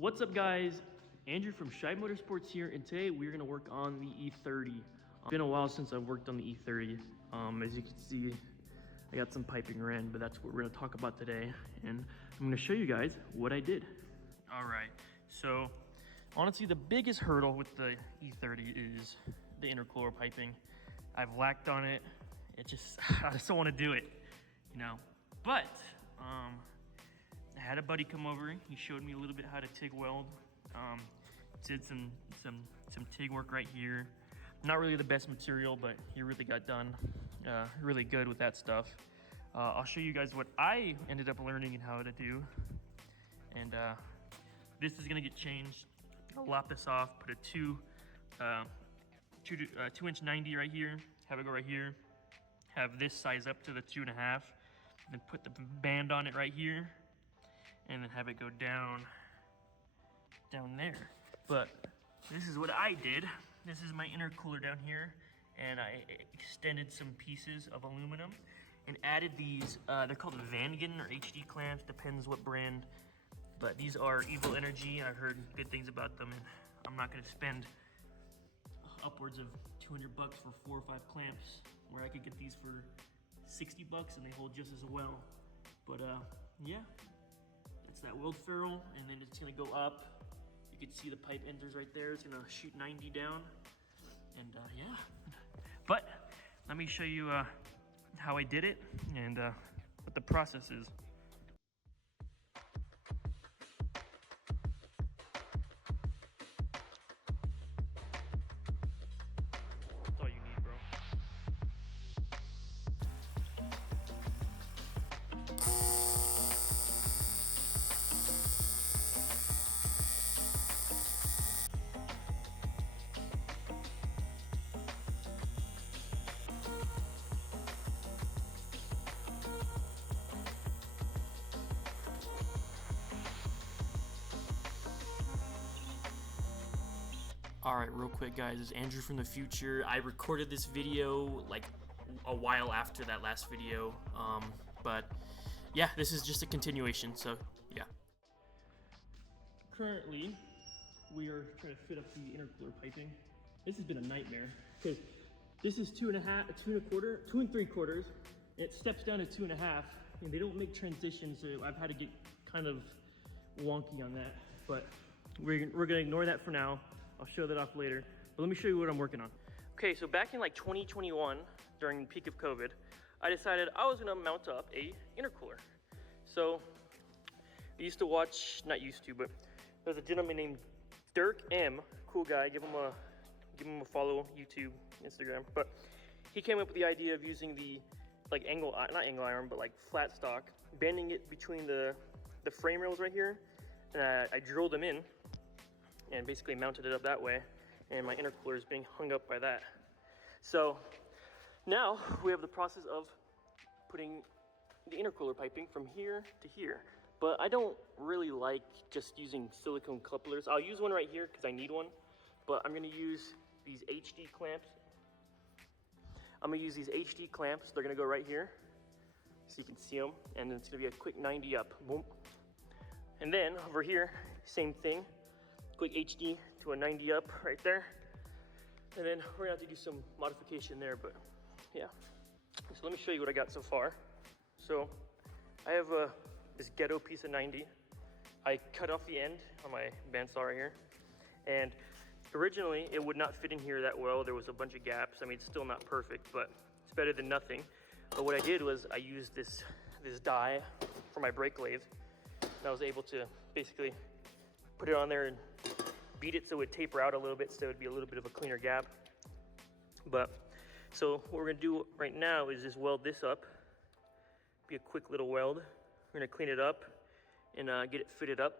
What's up, guys? Andrew from Shy Motorsports here, and today we're gonna work on the E30. It's been a while since I've worked on the E30. As you can see, I got some piping ran, but that's what we're gonna talk about today. And I'm gonna show you guys what I did. All right, so honestly, the biggest hurdle with the E30 is the intercooler piping. I've lacked on it. I just don't wanna do it, you know? But, I had a buddy come over. He showed me a little bit how to TIG weld. Did some TIG work right here. Not really the best material, but he really got done really good with that stuff. I'll show you guys what I ended up learning and how to do. And this is gonna get changed. I'll lop this off, put a 2-inch 90 right here, have it go right here, have this size up to the 2.5, then put the band on it right here, and then have it go down there. But this is what I did. This is my intercooler down here, and I extended some pieces of aluminum and added these, they're called Vangen or HD clamps, depends what brand, but these are Evil Energy. I've heard good things about them, and I'm not gonna spend upwards of 200 bucks for 4 or 5 clamps, where I could get these for 60 bucks and they hold just as well. But yeah, it's that weld ferrule, and then it's gonna go up. You can see the pipe enters right there. It's gonna shoot 90 down, and yeah. But let me show you how I did it and what the process is. That's all you need, bro. All right, real quick, guys, it's Andrew from the future. I recorded this video like a while after that last video, but yeah, this is just a continuation, so yeah. Currently, we are trying to fit up the intercooler piping. This has been a nightmare, because this is 2.5, 2 3/4, and it steps down to 2.5, and they don't make transitions, so I've had to get kind of wonky on that, but we're gonna ignore that for now. I'll show that off later, but let me show you what I'm working on. Okay, so back in like 2021, during the peak of COVID, I decided I was gonna mount up a intercooler. So I used to watch, not used to, but there's a gentleman named Dirk M, cool guy, give him a follow, YouTube, Instagram, but he came up with the idea of using the like not angle iron, but like flat stock, bending it between the frame rails right here, and I drilled them in and basically mounted it up that way, and my intercooler is being hung up by that. So now we have the process of putting the intercooler piping from here to here, but I don't really like just using silicone couplers. I'll use one right here because I need one, but I'm gonna use these HD clamps. They're gonna go right here so you can see them, and then it's gonna be a quick 90 up, boom. And then over here, same thing, quick HD to a 90 up right there. And then we're gonna have to do some modification there, but yeah. So let me show you what I got so far. So I have this ghetto piece of 90. I cut off the end on my bandsaw right here. And originally it would not fit in here that well. There was a bunch of gaps. I mean, it's still not perfect, but it's better than nothing. But what I did was I used this die for my brake lathe. And I was able to basically put it on there and beat it so it would taper out a little bit, so it would be a little bit of a cleaner gap. But so what we're gonna do right now is just weld this up. Be a quick little weld. We're gonna clean it up and get it fitted up,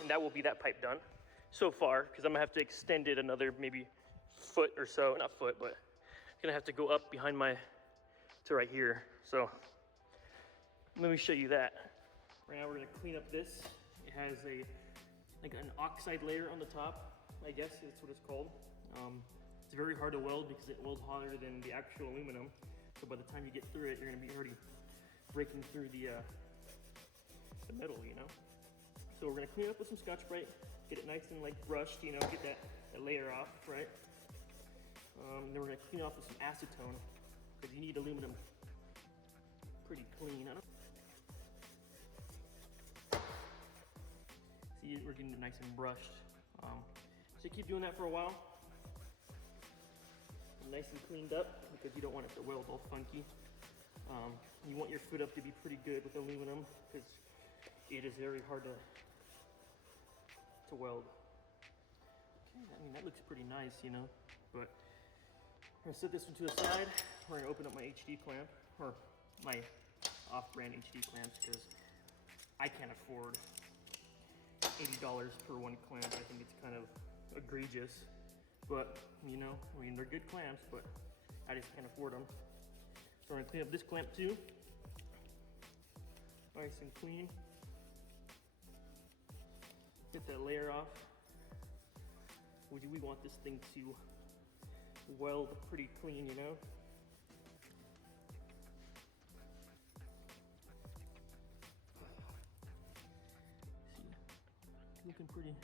and that will be that pipe done so far, because I'm gonna have to extend it another maybe foot or so, not foot, but it's gonna have to go up behind to right here. So let me show you that. Right now we're gonna clean up this. It has like an oxide layer on the top, I guess that's what it's called. It's very hard to weld because it welds harder than the actual aluminum. So by the time you get through it, you're gonna be already breaking through the metal, you know? So we're gonna clean it up with some Scotch-Brite, get it nice and like brushed, you know, get that layer off, right? Then we're gonna clean off with some acetone, because you need aluminum pretty clean. See, we're getting it nice and brushed. So keep doing that for a while. Nice and cleaned up, because you don't want it to weld all funky. You want your foot up to be pretty good with aluminum, because it is very hard to weld. Okay, I mean, that looks pretty nice, you know, but I'm gonna set this one to the side. We're gonna open up my HD clamp, or my off-brand HD clamps, because I can't afford $80 per one clamp. I think it's kind of egregious, but you know, I mean, they're good clamps, but I just can't afford them. So we're gonna clean up this clamp too. Nice and clean. Get that layer off. We want this thing to weld pretty clean, you know? See, looking pretty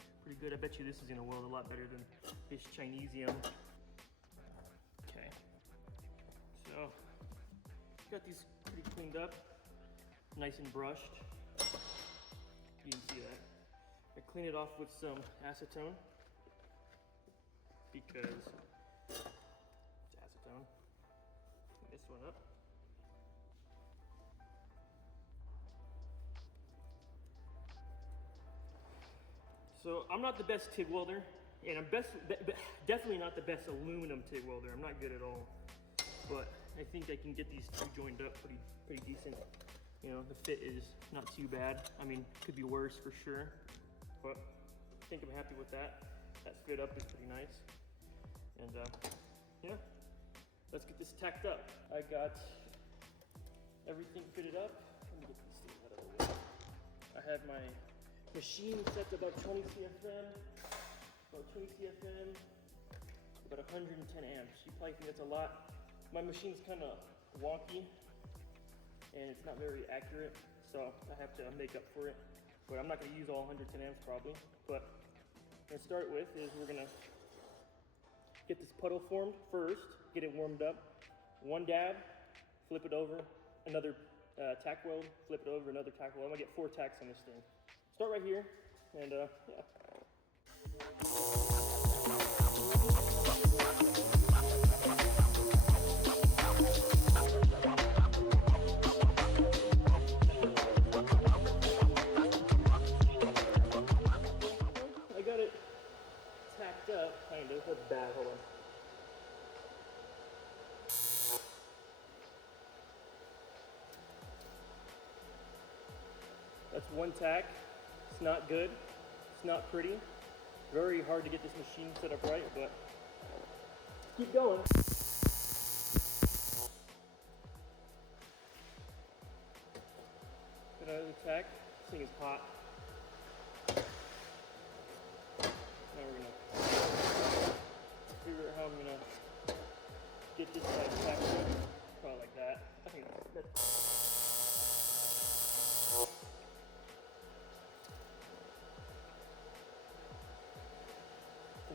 good. I bet you this is gonna weld a lot better than this Chinesium. Okay, so got these pretty cleaned up, nice and brushed. You can see that. I clean it off with some acetone, because it's acetone. Clean this one up. So I'm not the best TIG welder, and I'm definitely not the best aluminum TIG welder. I'm not good at all, but I think I can get these two joined up pretty decent. You know, the fit is not too bad. I mean, could be worse for sure, but I think I'm happy with that. That fit up is pretty nice. And yeah, let's get this tacked up. I got everything fitted up. Let me get these things out of the way. I have my machine set to about 20 CFM, about 110 amps. You probably think that's a lot. My machine's kind of wonky, and it's not very accurate, so I have to make up for it. But I'm not gonna use all 110 amps probably. But what I'm gonna start with is we're gonna get this puddle formed first, get it warmed up. One dab, flip it over, another tack weld, flip it over, another tack weld. I'm gonna get 4 tacks on this thing. Start right here, and yeah. I got it tacked up, kind of. That's bad, hold on. That's one tack. It's not good. It's not pretty. Very hard to get this machine set up right, but keep going. Got another tack. This thing is hot. Now we're gonna figure out how I'm gonna get this side tacked up. Probably like that. I think that's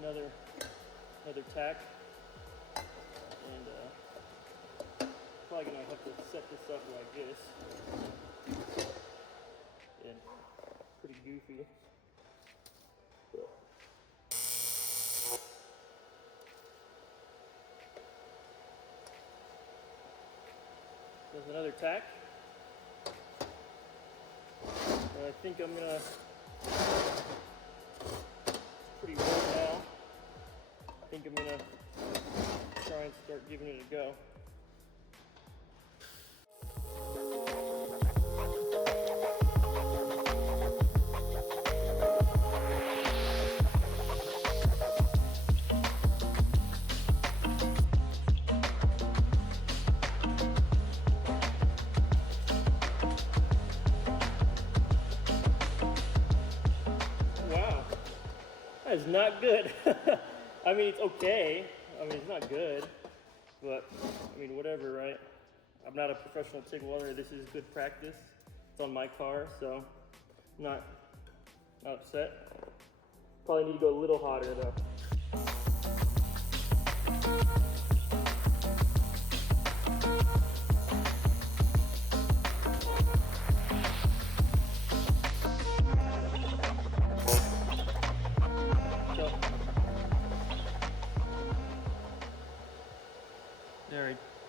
another tack, and probably gonna have to set this up like this, and pretty goofy. There's another tack, and I think I'm gonna, pretty warm now. I think I'm gonna try and start giving it a go. Wow, that is not good. I mean, it's okay. I mean, it's not good, but I mean, whatever, right? I'm not a professional TIG welder. This is good practice. It's on my car, so not upset. Probably need to go a little hotter though.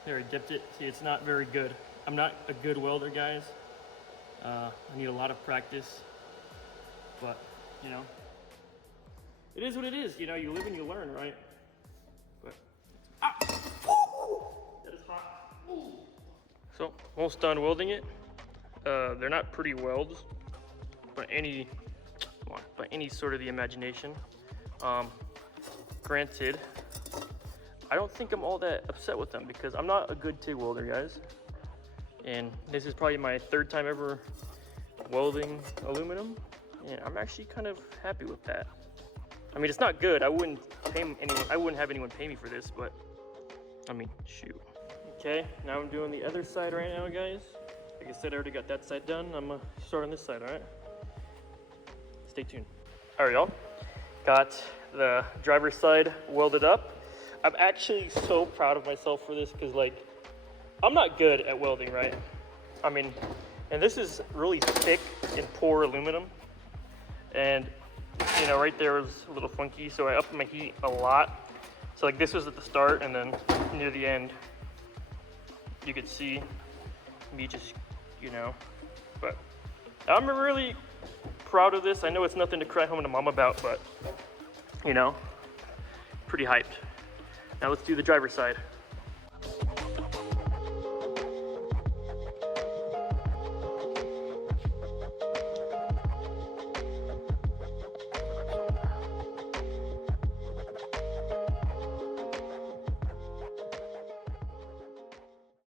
There, I dipped it. See, it's not very good. I'm not a good welder, guys. I need a lot of practice, but you know, it is what it is. You know, you live and you learn, right? But that is hot. So almost done welding it. They're not pretty welds, by any sort of the imagination. Granted, I don't think I'm all that upset with them because I'm not a good TIG welder, guys. And this is probably my third time ever welding aluminum, and I'm actually kind of happy with that. I mean, it's not good. I wouldn't have anyone pay me for this, but I mean, shoot. Okay, now I'm doing the other side right now, guys. Like I said, I already got that side done. I'm gonna start on this side, all right? Stay tuned. All right, y'all. Got the driver's side welded up. I'm actually so proud of myself for this because, like, I'm not good at welding, right? I mean, and this is really thick and poor aluminum. And, you know, right there was a little funky, so I upped my heat a lot. So, like, this was at the start, and then near the end, you could see me just, you know. But I'm really proud of this. I know it's nothing to cry home to mom about, but, you know, pretty hyped. Now let's do the driver's side.